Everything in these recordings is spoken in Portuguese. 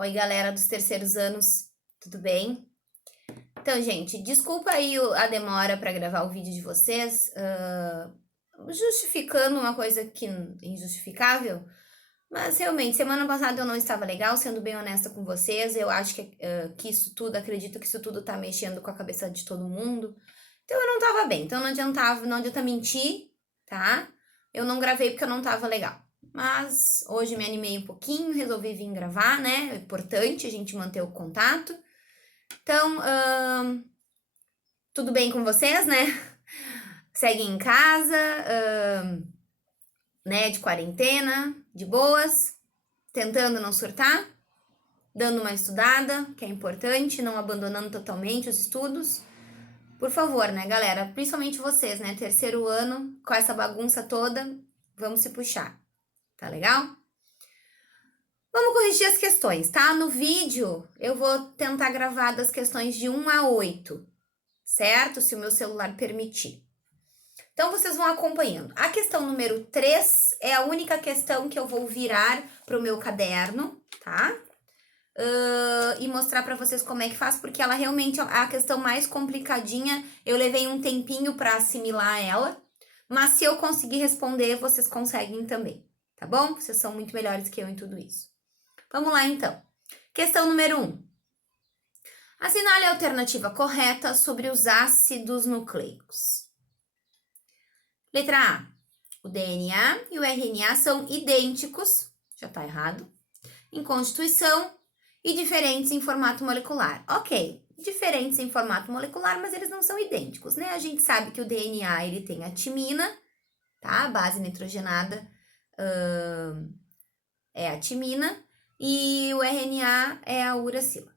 Oi, galera dos terceiros anos, tudo bem? Então, gente, desculpa aí a demora para gravar o vídeo de vocês, justificando uma coisa que injustificável, mas realmente, semana passada eu não estava legal, sendo bem honesta com vocês, eu acho que isso tudo, acredito que isso tudo tá mexendo com a cabeça de todo mundo, então eu não tava bem, então não adianta mentir, tá? Eu não gravei porque eu não tava legal. Mas hoje me animei um pouquinho, resolvi vir gravar, né? É importante a gente manter o contato. Então, tudo bem com vocês, né? Seguem em casa, né? De quarentena, de boas, tentando não surtar, dando uma estudada, que é importante, não abandonando totalmente os estudos. Por favor, né, galera? Principalmente vocês, né? Terceiro ano, com essa bagunça toda, vamos se puxar. Tá legal? Vamos corrigir as questões, tá? No vídeo, eu vou tentar gravar das questões de 1 a 8, certo? Se o meu celular permitir. Então, vocês vão acompanhando. A questão número 3 é a única questão que eu vou virar para o meu caderno, tá? E mostrar para vocês como é que faz, porque ela realmente é a questão mais complicadinha. Eu levei um tempinho para assimilar ela, mas se eu conseguir responder, vocês conseguem também, tá bom? Vocês são muito melhores que eu em tudo isso. Vamos lá, então. Questão número 1. Assinale a alternativa correta sobre os ácidos nucleicos. Letra A. O DNA e o RNA são idênticos, já tá errado, em constituição e diferentes em formato molecular. Ok, diferentes em formato molecular, mas eles não são idênticos, né? A gente sabe que o DNA, ele tem a timina, tá? A base nitrogenada é a timina e o RNA é a uracila,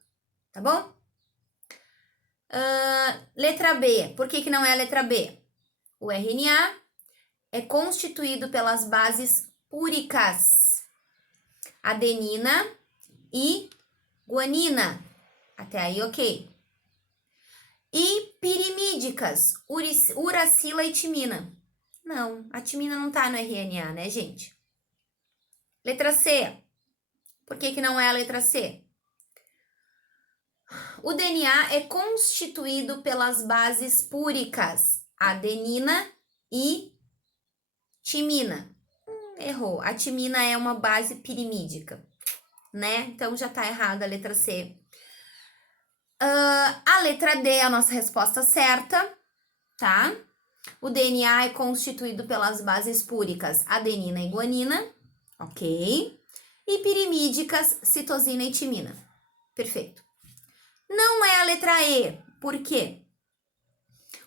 tá bom? Letra B. Por que não é a letra B? O RNA é constituído pelas bases púricas, adenina e guanina. Até aí, ok. E pirimídicas, uracila e timina. Não, a timina não tá no RNA, né, gente? Letra C. Por que não é a letra C? O DNA é constituído pelas bases púricas, adenina e timina. Errou. A timina é uma base pirimídica, né? Então já tá errada a letra C. A letra D é a nossa resposta certa, tá? O DNA é constituído pelas bases púricas adenina e guanina, ok? E pirimídicas, citosina e timina. Perfeito. Não é a letra E, por quê?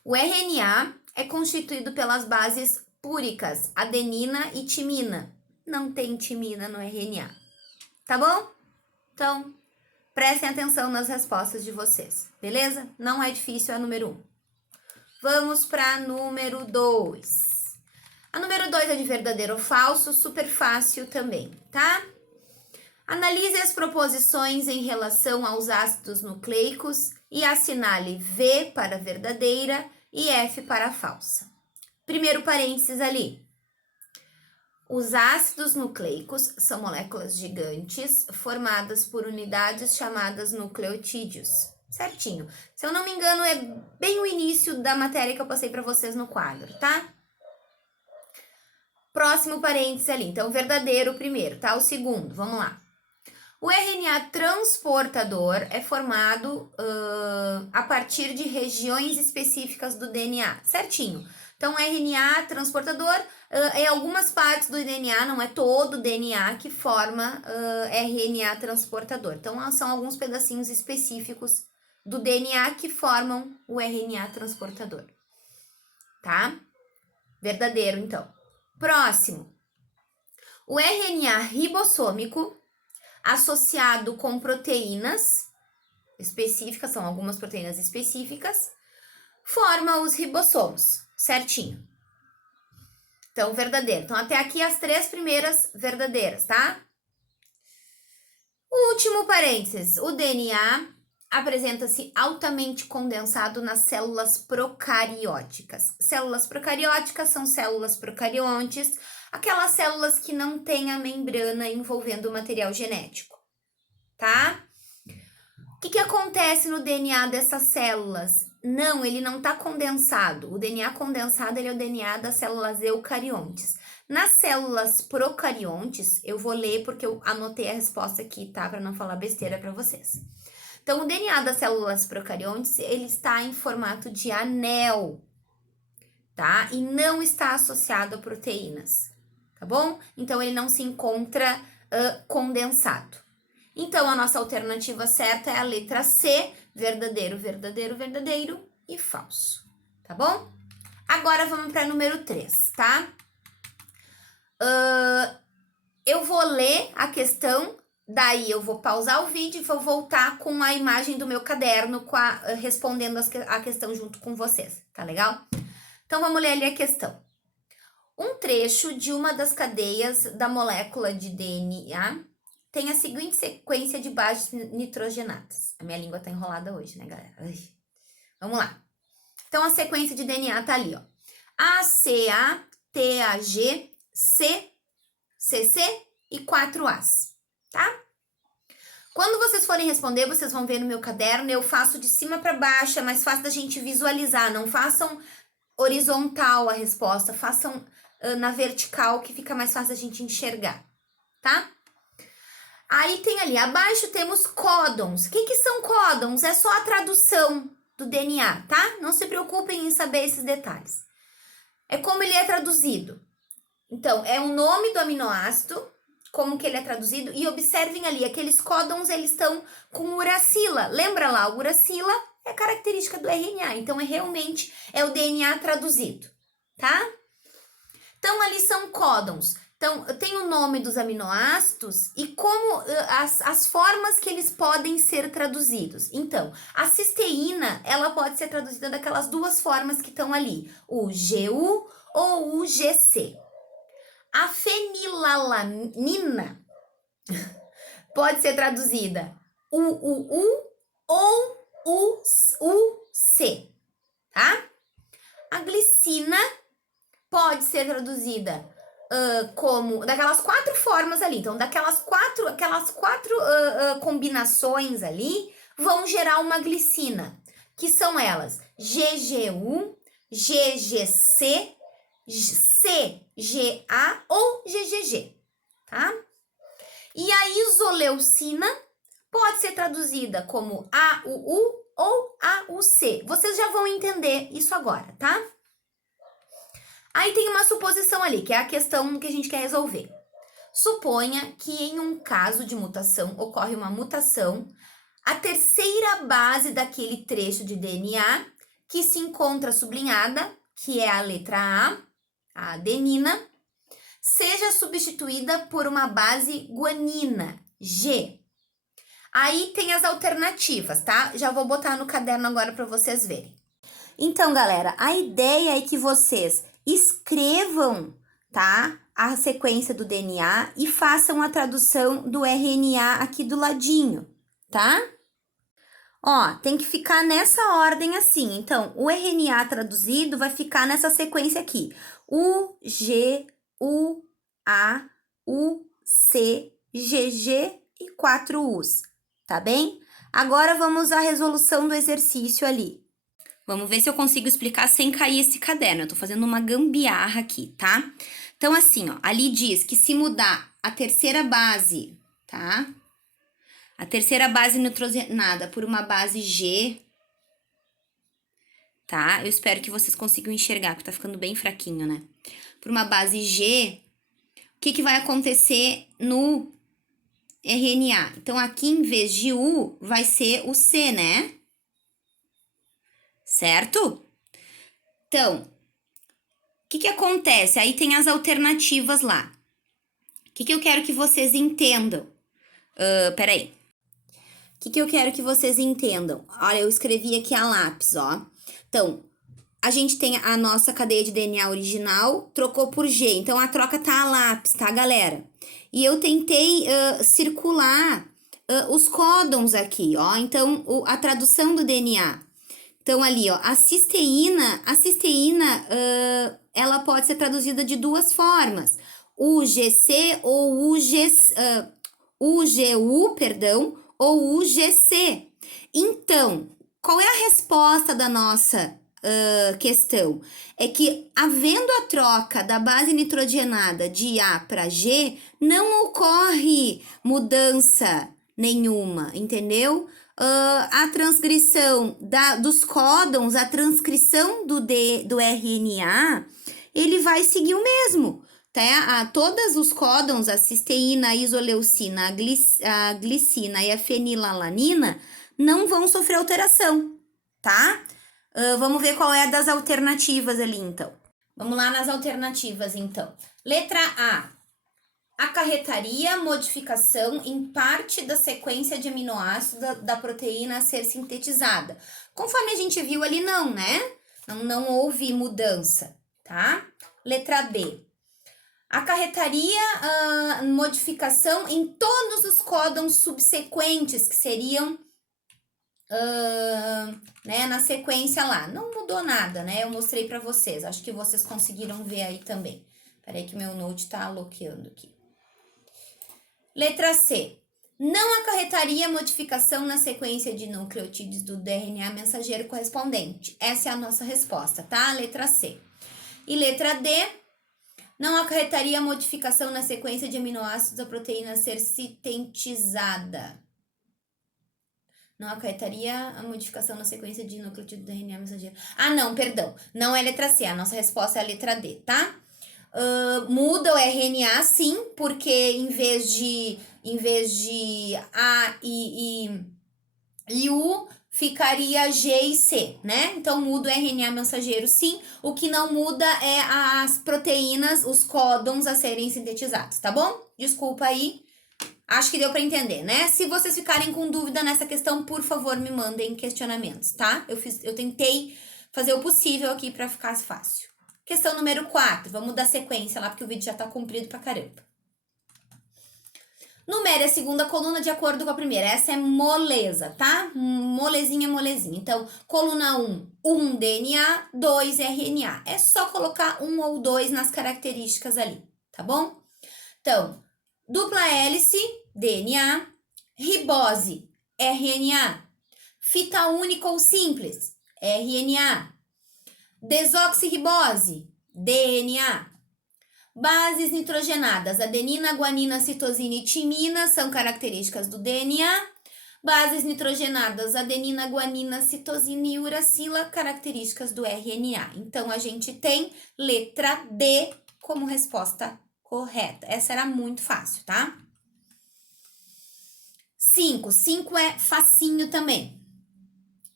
O RNA é constituído pelas bases púricas, adenina e timina. Não tem timina no RNA, tá bom? Então, prestem atenção nas respostas de vocês, beleza? Não é difícil, é a número 1. Vamos para número 2. A número 2 é de verdadeiro ou falso, super fácil também, tá? Analise as proposições em relação aos ácidos nucleicos e assinale V para verdadeira e F para falsa. Primeiro parênteses ali. Os ácidos nucleicos são moléculas gigantes formadas por unidades chamadas nucleotídeos. Certinho. Se eu não me engano, é bem o início da matéria que eu passei para vocês no quadro, tá? Próximo parênteses ali. Então, verdadeiro primeiro, tá? O segundo, vamos lá. O RNA transportador é formado a partir de regiões específicas do DNA, certinho. Então, RNA transportador é algumas partes do DNA, não é todo o DNA que forma RNA transportador. Então, são alguns pedacinhos específicos do DNA que formam o RNA transportador, tá? Verdadeiro, então. Próximo. O RNA ribossômico associado com proteínas específicas, são algumas proteínas específicas, forma os ribossomos, certinho. Então, verdadeiro. Então, até aqui as 3 primeiras verdadeiras, tá? O último parênteses, o DNA apresenta-se altamente condensado nas células procarióticas. Células procarióticas são células procariontes, aquelas células que não têm a membrana envolvendo o material genético, tá? O que acontece no DNA dessas células? Não, ele não está condensado. O DNA condensado ele é o DNA das células eucariontes. Nas células procariontes, eu vou ler porque eu anotei a resposta aqui, tá? Para não falar besteira para vocês. Então, o DNA das células procariontes, ele está em formato de anel, tá? E não está associado a proteínas, tá bom? Então, ele não se encontra condensado. Então, a nossa alternativa certa é a letra C, verdadeiro, verdadeiro, verdadeiro e falso, tá bom? Agora, vamos para número 3, tá? Eu vou ler a questão, daí eu vou pausar o vídeo e vou voltar com a imagem do meu caderno, respondendo a questão junto com vocês, tá legal? Então, vamos ler ali a questão. Um trecho de uma das cadeias da molécula de DNA tem a seguinte sequência de bases nitrogenadas. A minha língua tá enrolada hoje, né, galera? Ai. Vamos lá. Então, a sequência de DNA tá ali, ó. ACA, TAG, C, CC e 4 As, tá? Quando vocês forem responder, vocês vão ver no meu caderno, eu faço de cima para baixo, é mais fácil da gente visualizar. Não façam horizontal a resposta, façam na vertical, que fica mais fácil da gente enxergar, tá? Aí tem ali, abaixo temos códons. O que são códons? É só a tradução do DNA, tá? Não se preocupem em saber esses detalhes. É como ele é traduzido. Então, é o nome do aminoácido, como que ele é traduzido. E observem ali, aqueles códons, eles estão com uracila. Lembra lá, o uracila é característica do RNA. Então, realmente é o DNA traduzido, tá? Então, ali são códons. Então, tem o nome dos aminoácidos e como as formas que eles podem ser traduzidos. Então, a cisteína, ela pode ser traduzida daquelas duas formas que estão ali, o GU ou o GC. A fenilalanina pode ser traduzida UUU ou UC, tá? A glicina pode ser traduzida como daquelas 4 formas ali. Então, aquelas quatro combinações ali vão gerar uma glicina, que são elas GGU, GGC, CGA ou GGG, tá? E a isoleucina pode ser traduzida como AUU ou AUC. Vocês já vão entender isso agora, tá? Aí tem uma suposição ali, que é a questão que a gente quer resolver. Suponha que em um caso de mutação ocorre uma mutação, a terceira base daquele trecho de DNA que se encontra sublinhada, que é a letra A adenina, seja substituída por uma base guanina, G. Aí tem as alternativas, tá? Já vou botar no caderno agora para vocês verem. Então, galera, a ideia é que vocês escrevam, tá? A sequência do DNA e façam a tradução do RNA aqui do ladinho, tá? Ó, tem que ficar nessa ordem assim. Então, o RNA traduzido vai ficar nessa sequência aqui. U, G, U, A, U, C, GG e 4 U's, tá bem? Agora vamos à resolução do exercício ali. Vamos ver se eu consigo explicar sem cair esse caderno. Eu tô fazendo uma gambiarra aqui, tá? Então, assim, ó, ali diz que se mudar a terceira base, tá? A terceira base nitrogenada por uma base G, tá? Eu espero que vocês consigam enxergar, porque tá ficando bem fraquinho, né? Por uma base G, o que vai acontecer no RNA? Então, aqui em vez de U, vai ser o C, né? Certo? Então, o que acontece? Aí tem as alternativas lá. O que eu quero que vocês entendam? Peraí. O que eu quero que vocês entendam? Olha, eu escrevi aqui a lápis, ó. Então, a gente tem a nossa cadeia de DNA original, trocou por G. Então, a troca tá a lápis, tá, galera? E eu tentei circular os códons aqui, ó. Então, a tradução do DNA. Então, ali, ó, a cisteína, ela pode ser traduzida de duas formas. UGC ou UGU, ou UGC. Então, qual é a resposta da nossa questão? É que, havendo a troca da base nitrogenada de A para G, não ocorre mudança nenhuma, entendeu? A transcrição dos códons, a transcrição do RNA, ele vai seguir o mesmo, tá? Todos os códons, a cisteína, a isoleucina, a glicina e a fenilalanina, não vão sofrer alteração, tá? Vamos ver qual é das alternativas ali, então. Vamos lá nas alternativas, então. Letra A. Acarretaria modificação em parte da sequência de aminoácidos da proteína a ser sintetizada. Conforme a gente viu ali, não, né? Não houve mudança, tá? Letra B. Acarretaria modificação em todos os códons subsequentes, que seriam né, na sequência lá. Não mudou nada, né? Eu mostrei para vocês. Acho que vocês conseguiram ver aí também. Peraí que meu note tá bloqueando aqui. Letra C. Não acarretaria modificação na sequência de nucleotídeos do DNA mensageiro correspondente. Essa é a nossa resposta, tá? Letra C. E letra D. Não acarretaria modificação na sequência de aminoácidos da proteína a ser sintetizada. Não acarretaria a modificação na sequência de nucleotídeo do RNA mensageiro. Ah, não, perdão. Não é letra C. A nossa resposta é a letra D, tá? Muda o RNA, sim, porque em vez de A e U, ficaria G e C, né? Então, muda o RNA mensageiro, sim. O que não muda é as proteínas, os códons a serem sintetizados, tá bom? Desculpa aí. Acho que deu para entender, né? Se vocês ficarem com dúvida nessa questão, por favor, me mandem questionamentos, tá? Eu tentei fazer o possível aqui para ficar fácil. Questão número 4. Vamos dar sequência lá, porque o vídeo já tá comprido pra caramba. Numere a segunda coluna de acordo com a primeira. Essa é moleza, tá? Molezinha, molezinha. Então, coluna 1 DNA, 2 RNA. É só colocar 1 ou 2 nas características ali, tá bom? Então, dupla hélice, DNA. Ribose, RNA. Fita única ou simples, RNA. Desoxirribose, DNA. Bases nitrogenadas, adenina, guanina, citosina e timina são características do DNA. Bases nitrogenadas, adenina, guanina, citosina e uracila, características do RNA. Então, a gente tem letra D como resposta correta. Essa era muito fácil, tá? 5 é facinho também.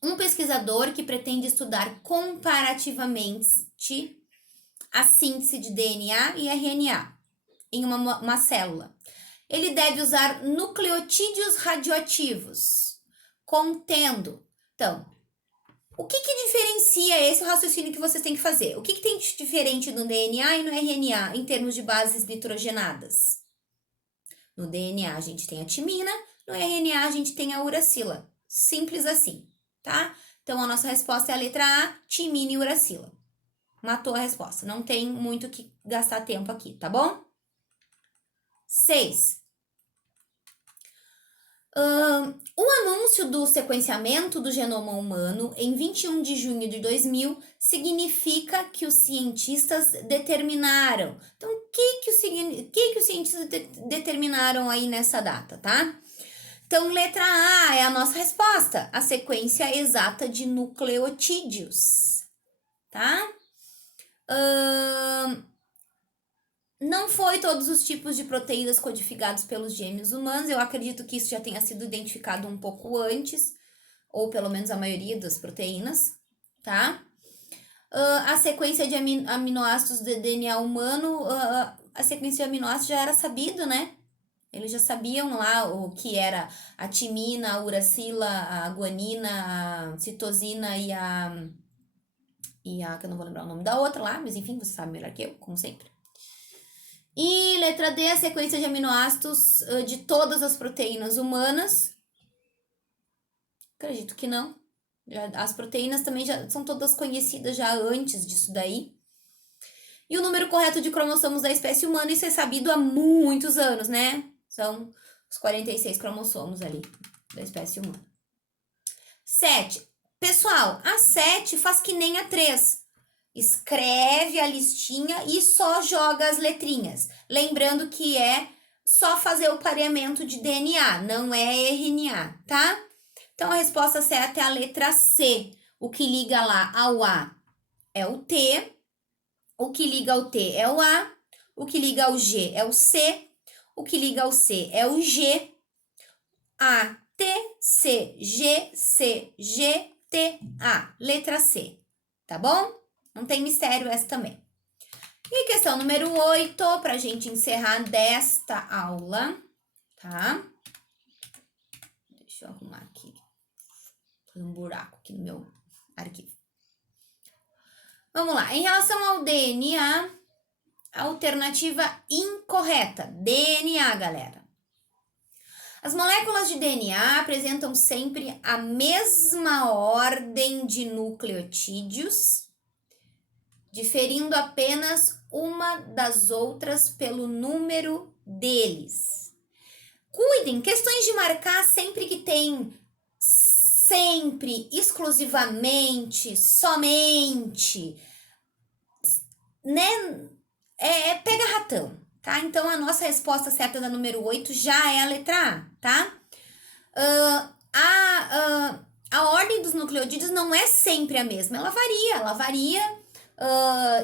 Um pesquisador que pretende estudar comparativamente a síntese de DNA e RNA em uma célula. Ele deve usar nucleotídeos radioativos, contendo. Então, o que diferencia esse raciocínio que vocês têm que fazer? O que tem de diferente no DNA e no RNA em termos de bases nitrogenadas? No DNA a gente tem a timina, no RNA a gente tem a uracila. Simples assim, tá? Então, a nossa resposta é a letra A, timina e uracila. Matou a resposta. Não tem muito que gastar tempo aqui, tá bom? 6. O anúncio do sequenciamento do genoma humano em 21 de junho de 2000 significa que os cientistas determinaram. Então, o que os cientistas determinaram aí nessa data, tá? Então, letra A é a nossa resposta. A sequência exata de nucleotídeos, tá? Não foi todos os tipos de proteínas codificados pelos genes humanos. Eu acredito que isso já tenha sido identificado um pouco antes, ou pelo menos a maioria das proteínas, tá? A sequência de aminoácidos de DNA humano, a sequência de aminoácidos já era sabido, né? Eles já sabiam lá o que era a timina, a uracila, a guanina, a citosina e a que eu não vou lembrar o nome da outra lá, mas enfim, você sabe melhor que eu, como sempre. E letra D, a sequência de aminoácidos de todas as proteínas humanas. Acredito que não. As proteínas também já são todas conhecidas já antes disso daí. E o número correto de cromossomos da espécie humana, isso é sabido há muitos anos, né? São os 46 cromossomos ali. da espécie humana. 7. Pessoal, a 7 faz que nem a 3. Escreve a listinha e só joga as letrinhas. Lembrando que é só fazer o pareamento de DNA, não é RNA, tá? Então, a resposta certa é a letra C. O que liga lá ao A é o T, o que liga ao T é o A, o que liga ao G é o C, o que liga ao C é o G, A, T, C, G, C, G, T, A. Letra C, tá bom? Não tem mistério essa também. E questão número 8, para a gente encerrar desta aula, tá? Deixa eu arrumar aqui. Foi um buraco aqui no meu arquivo. Vamos lá. Em relação ao DNA, alternativa incorreta. DNA, galera. As moléculas de DNA apresentam sempre a mesma ordem de nucleotídeos, diferindo apenas uma das outras pelo número deles. Cuidem, questões de marcar sempre que tem sempre, exclusivamente, somente, né? Pega ratão, tá? Então, a nossa resposta certa da número 8 já é a letra A, tá? A ordem dos nucleotídeos não é sempre a mesma, ela varia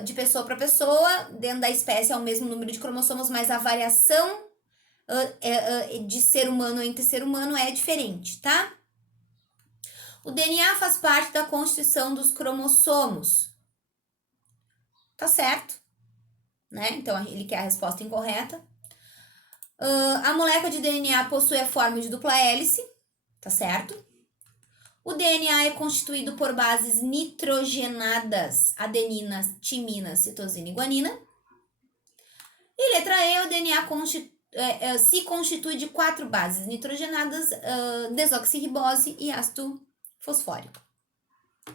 de pessoa para pessoa, dentro da espécie é o mesmo número de cromossomos, mas a variação de ser humano entre ser humano é diferente, tá? O DNA faz parte da constituição dos cromossomos. Tá certo, né? Então, ele quer a resposta incorreta. A molécula de DNA possui a forma de dupla hélice, tá certo? O DNA é constituído por bases nitrogenadas, adenina, timina, citosina e guanina. E letra E, o DNA se constitui de 4 bases nitrogenadas, desoxirribose e ácido fosfórico,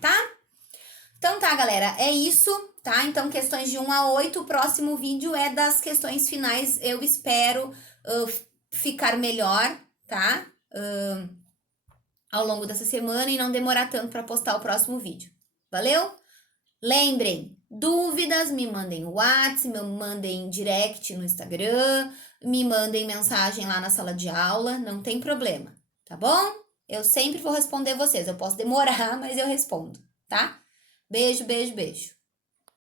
tá? Então tá, galera, é isso, tá? Então, questões de 1 a 8, o próximo vídeo é das questões finais, eu espero ficar melhor, tá? Ao longo dessa semana e não demorar tanto para postar o próximo vídeo. Valeu? Lembrem, dúvidas, me mandem WhatsApp, me mandem direct no Instagram, me mandem mensagem lá na sala de aula, não tem problema, tá bom? Eu sempre vou responder vocês, eu posso demorar, mas eu respondo, tá? Beijo, beijo, beijo.